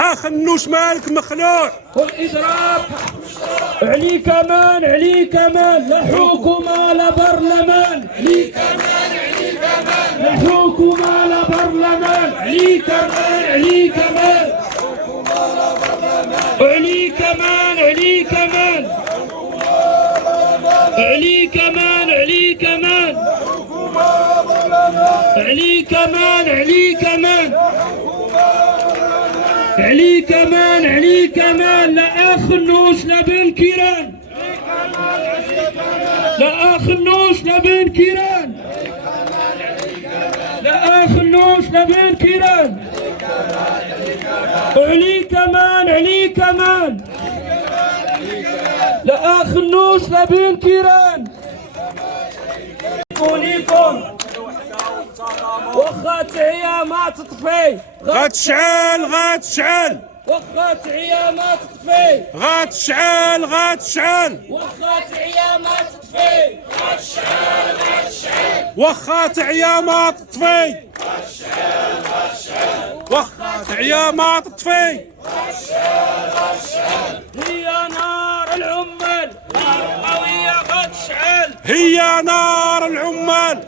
اخنوش مالك مخلوع والاضراب عليك مان عليك مان، لا حكومه لا برلمان، عليك مان عليك مان، لا حكومه لا برلمان، عليك مان عليك مان، عليك مان عليك مان، عليك مان عليك مان، عليك مان عليك مان، عليك مان عليك مان، لا اخنوش لا بن كيران، لا اخنوش لا بن كيران، لا اخنوش لا بن كيران، عليك مان عليك مان، لا اخنوش لا بن كيران. ليكم واخا تعيا ما تطفي غتشعل غتشعل، واخا تعيا ما تطفي غتشعل غتشعل، واخا تعيا ما تطفي، غتشعل غتشعل، واخا تعيا ما تطفي، واخا تعيا ما تطفي، هي نار العمال نار قوية غتشعل، هي نار العمال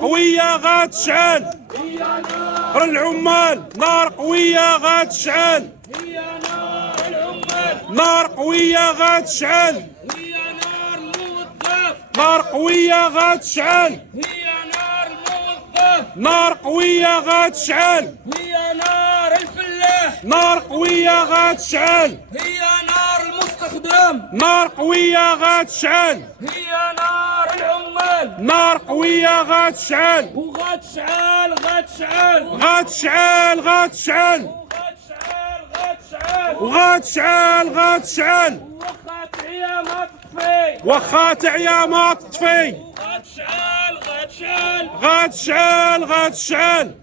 قوية غتشعل، هي نار العمال نار قوية غتشعل، هي نار العمال، نار قوية غتشعل، هي نار الموظف، نار قوية غتشعل، هي نار الموظف، نار قوية غتشعل، هي نار الفلاح، نار قوية غتشعل، هي نار المستخدم، نار قوية غتشعل، هي نار العمال، نار قوية غتشعل، وغتشعل غتشعل غتشعل غتشعل، غتشعل غتشعل، وغتشعل غتشعل، واخا تعيا ما تطفي، واخا تعيا ما تطفي، غتشعل غتشعل، غتشعل غتشعل.